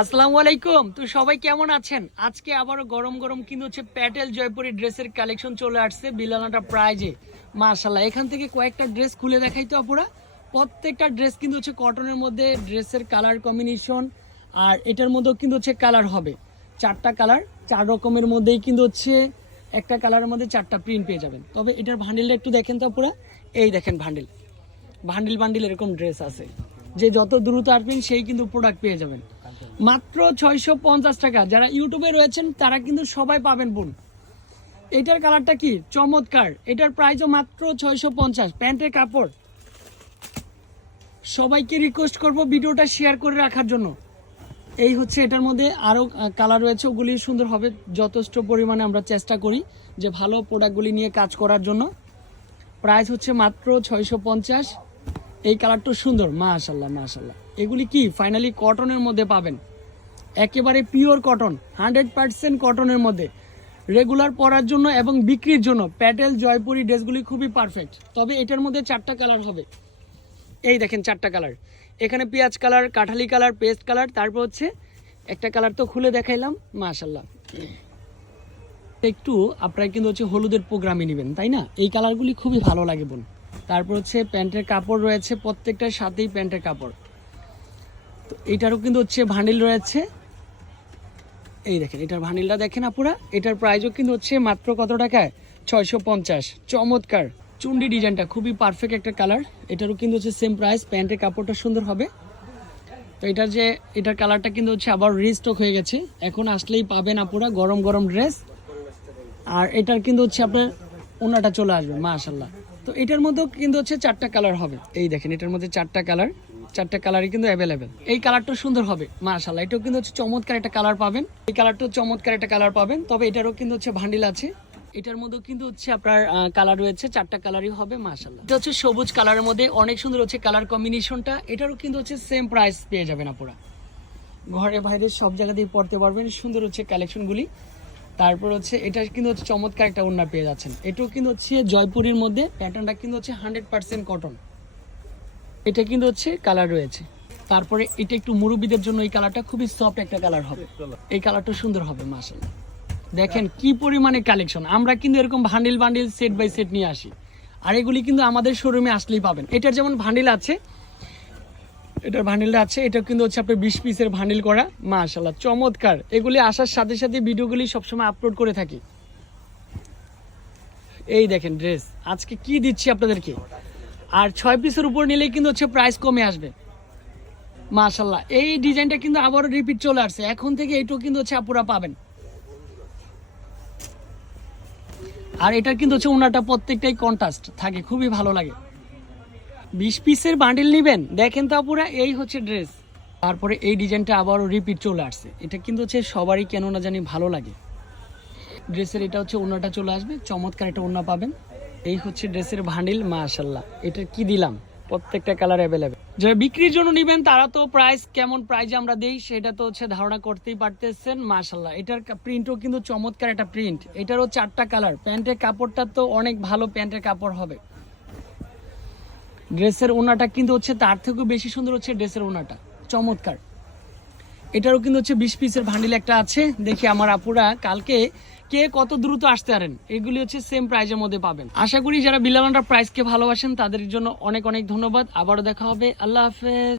আসসালামু আলাইকুম। তো সবাই কেমন আছেন? আজকে আবারও গরম গরম কিন্তু হচ্ছে প্যাটেল জয়পুরি ড্রেসের কালেকশন চলে আসছে বিলানাটা প্রাইজে। মার্শাল্লাহ এখান থেকে কয়েকটা ড্রেস খুলে দেখাই তো আপুরা। প্রত্যেকটা ড্রেস কিন্তু হচ্ছে কটনের মধ্যে, ড্রেসের কালার কম্বিনেশন, আর এটার মধ্যেও কিন্তু হচ্ছে কালার হবে। চারটা কালার, চার রকমের মধ্যেই কিন্তু হচ্ছে একটা কালারের মধ্যে চারটা প্রিন্ট পেয়ে যাবেন। তবে এটার ভান্ডিলটা একটু দেখেন তো আপুরা। এই দেখেন ভান্ডিল ভান্ডিল বান্ডিল এরকম ড্রেস আছে। যে যত দ্রুত আসবেন সেই কিন্তু প্রোডাক্ট পেয়ে যাবেন। মাত্র ছয়শো পঞ্চাশ টাকা। যারা ইউটিউবে রয়েছেন, তারা কিন্তু সবাই পাবেন বোন। এটার কালারটা কি? চমৎকার। এটার প্রাইসও মাত্র ছয়শো পঞ্চাশ। প্যান্টের কাপড়। সবাইকে রিকোয়েস্ট করব ভিডিওটা শেয়ার করে রাখার জন্য। এই হচ্ছে এটার মধ্যে আরও কালার রয়েছে। ওগুলি সুন্দর হবে। যথেষ্ট পরিমাণে আমরা চেষ্টা করি যে ভালো প্রোডাক্টগুলি নিয়ে কাজ করার জন্য। প্রাইস হচ্ছে মাত্র ছয়শো পঞ্চাশ। এই কালারটা সুন্দর। মাশাল্লাহ মাশাল্লাহ। এগুলি কি? ফাইনালি কটনের মধ্যে পাবেন। একেবারে পিওর কটন হান্ড্রেড পার্সেন্ট কটনের মধ্যে। রেগুলার পরার জন্য এবং বিক্রির জন্য প্যাটেল, জয়পুরি ড্রেসগুলি খুবই পারফেক্ট তবে এটার মধ্যে চারটা কালার হবে। এই দেখেন চারটা কালার এখানে পেঁয়াজ কালার কাঠালি কালার পেস্ট কালার তারপর হচ্ছে একটা কালার তো খুলে দেখাইলাম মাশাল্লাহ একটু আপনারা কিন্তু হচ্ছে হলুদের প্রোগ্রামে নেবেন, তাই না? এই কালারগুলি খুবই ভালো লাগে বোন। তারপর হচ্ছে প্যান্টের কাপড় রয়েছে প্রত্যেকটার সাথেই প্যান্টের কাপড়। তো এইটারও কিন্তু হচ্ছে ভান্ডিল রয়েছে। এই দেখেন, এটার ভান্ডিলটা দেখেন আপুরা, এটার প্রাইসও কিন্তু হচ্ছে মাত্র কত টাকায়? ছয়শো পঞ্চাশ। চমৎকার। চুন্ডি ডিজাইনটা খুবই পারফেক্ট একটা কালার এটারও কিন্তু হচ্ছে সেম প্রাইস প্যান্টের কাপড়টা সুন্দর হবে। তো এটার যে, এটার কালারটা কিন্তু হচ্ছে আবার রিস্টক হয়ে গেছে। এখন আসলেই পাবেন আপুরা গরম গরম ড্রেস আর এটার কিন্তু হচ্ছে আপনার ওনাটা চলে আসবে মাশাল্লাহ তো এটার মধ্যেও কিন্তু হচ্ছে চারটা কালার হবে। এই দেখেন, এটার মধ্যে চারটা কালার চারটা কালারই কিন্তু অ্যাভেলেবেল এই কালারটা সুন্দর হবে মাশাল্লাহ এটাও কিন্তু হচ্ছে চমৎকার একটা কালার পাবেন। এই কালারটাও চমৎকার একটা কালার পাবেন। তবে এটারও কিন্তু হচ্ছে ভান্ডিল আছে। এটার মধ্যেও কিন্তু হচ্ছে আপনার কালার রয়েছে, চারটা কালারই হবে মাশাল্লাহ এটা হচ্ছে সবুজ কালারের মধ্যে অনেক সুন্দর হচ্ছে কালার কম্বিনেশনটা এটারও কিন্তু হচ্ছে সেম প্রাইস পেয়ে যাবেন আপনারা ঘরে বাইরে সব জায়গাতেই পড়তে পারবেন সুন্দর হচ্ছে কালেকশনগুলি তারপর হচ্ছে এটা কিন্তু হচ্ছে চমৎকার একটা ওড়না পেয়ে যাচ্ছেন। এটাও কিন্তু হচ্ছে জয়পুরের মধ্যে প্যাটার্নটা কিন্তু হচ্ছে হান্ড্রেড পার্সেন্ট কটন এটা কিন্তু হচ্ছে কালার রয়েছে। তারপরে এটা একটু মুরব্বীদের জন্য এই কালারটা খুবই সফট একটা কালার হবে। এই কালারটা সুন্দর হবে মাসাল্লাহ দেখেন কি পরিমাণে কালেকশন আমরা কিন্তু এরকম bundle bundle set by set নিয়ে আসি। আর এগুলি কিন্তু আমাদের শোরুমে আসলেই পাবেন। এটার যেমন ভান্ডিল আছে, এটার ভান্ডিলটা আছে এটা কিন্তু হচ্ছে আপনার বিশ পিসের ভান্ডিল করা মাশাল্লাহ চমৎকার। এগুলি আসার সাথে সাথে ভিডিওগুলি সবসময় আপলোড করে থাকি। এই দেখেন ড্রেস আজকে কি দিচ্ছি আপনাদেরকে? আর ছয় পিসের উপর নিলে কিন্তু হচ্ছে প্রাইস কমে আসবে। মাশাল্লাহ এই ডিজাইনটা কিন্তু আবারও রিপিট চলে আসছে। এখন থেকে এইটুকু কিন্তু হচ্ছে আপুরা পাবেন। আর এটা কিন্তু হচ্ছে ওনাটা প্রত্যেকটাই কন্ট্রাস্ট থাকে, খুবই ভালো লাগে। বিশ পিসের বান্ডিল নেবেন। দেখেন তো আপুরা, এই হচ্ছে ড্রেস তারপরে এই ডিজাইনটা আবারও রিপিট চলে আসছে। এটা কিন্তু হচ্ছে সবারই কেন না জানি ভালো লাগে। ড্রেসের এটা হচ্ছে ওনাটা চলে আসবে। চমৎকার একটা ওনা পাবেন। এই হচ্ছে ড্রেসের ভান্ডিল মাশাল্লাহ এটা কি দিলাম? প্রত্যেকটা কালার অ্যাভেলেবেল যারা বিক্রির জন্য নেবেন, তারা তো প্রাইস কেমন প্রাইজে আমরা দেই, সেটা তো হচ্ছে ধারণা করতেই পারতেছেন মাশাল্লাহ এটার প্রিন্টও কিন্তু চমৎকার একটা প্রিন্ট এটারও চারটা কালার প্যান্টের কাপড়টা তো অনেক ভালো প্যান্টের কাপড় হবে। ড্রেসের ওনাটা কিন্তু হচ্ছে, তার থেকেও বেশি সুন্দর হচ্ছে ড্রেসের ওনাটা। চমৎকার। এটারও কিন্তু হচ্ছে বিশ পিসের ভান্ডিল একটা আছে। দেখি আমার আপুরা, কালকে কে কত দ্রুত আসতে পারেন, এগুলি হচ্ছে সেম প্রাইজের মধ্যে পাবেন। আশা করি যারা বিলালান্ডার প্রাইসকে ভালোবাসেন, তাদের জন্য অনেক অনেক ধন্যবাদ। আবারও দেখা হবে। আল্লাহ হাফেজ।